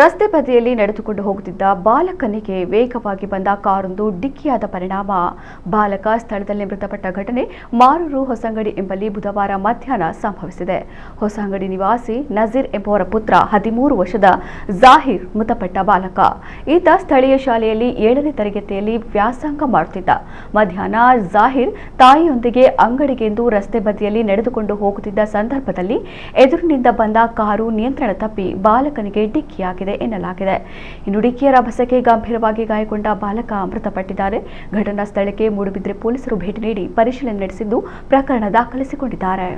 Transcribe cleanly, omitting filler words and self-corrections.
ರಸ್ತೆ ಬದಿಯಲ್ಲಿ ನಡೆದುಕೊಂಡು ಹೋಗುತ್ತಿದ್ದ ಬಾಲಕನಿಗೆ ವೇಗವಾಗಿ ಬಂದ ಕಾರೊಂದು ಡಿಕ್ಕಿಯಾದ ಪರಿಣಾಮ ಬಾಲಕ ಸ್ಥಳದಲ್ಲೇ ಮೃತಪಟ್ಟ ಘಟನೆ ಮಾರೂರು ಹೊಸಂಗಡಿ ಎಂಬಲ್ಲಿ ಬುಧವಾರ ಮಧ್ಯಾಹ್ನ ಸಂಭವಿಸಿದೆ. ಹೊಸಂಗಡಿ ನಿವಾಸಿ ನಜೀರ್ ಎಂಬುವರ ಪುತ್ರ 13 ವರ್ಷದ ಜಾಹಿರ್ ಮೃತಪಟ್ಟ ಬಾಲಕ. ಈತ ಸ್ಥಳೀಯ ಶಾಲೆಯಲ್ಲಿ 7ನೇ ತರಗತಿಯಲ್ಲಿ ವ್ಯಾಸಂಗ ಮಾಡುತ್ತಿದ್ದ. ಮಧ್ಯಾಹ್ನ ಜಾಹಿರ್ ತಾಯಿಯೊಂದಿಗೆ ಅಂಗಡಿಗೆಂದು ರಸ್ತೆ ಬದಿಯಲ್ಲಿ ನಡೆದುಕೊಂಡು ಹೋಗುತ್ತಿದ್ದ ಸಂದರ್ಭದಲ್ಲಿ ಎದುರಿನಿಂದ ಬಂದ ಕಾರು ನಿಯಂತ್ರಣ ತಪ್ಪಿ ಬಾಲಕನಿಗೆ ಡಿಕ್ಕಿಯಾಗಿದೆ ಎನ್ನಲಾಗಿದೆ. ಇನ್ನು ಡಿಕ್ಕಿಯ ರಭಸಕ್ಕೆ ಗಂಭೀರವಾಗಿ ಗಾಯಗೊಂಡ ಬಾಲಕ ಮೃತಪಟ್ಟಿದ್ದಾರೆ. ಘಟನಾ ಸ್ಥಳಕ್ಕೆ ಮೂಡುಬಿದ್ರೆ ಪೊಲೀಸರು ಭೇಟಿ ನೀಡಿ ಪರಿಶೀಲನೆ ನಡೆಸಿದ್ದು ಪ್ರಕರಣ ದಾಖಲಿಸಿಕೊಂಡಿದ್ದಾರೆ.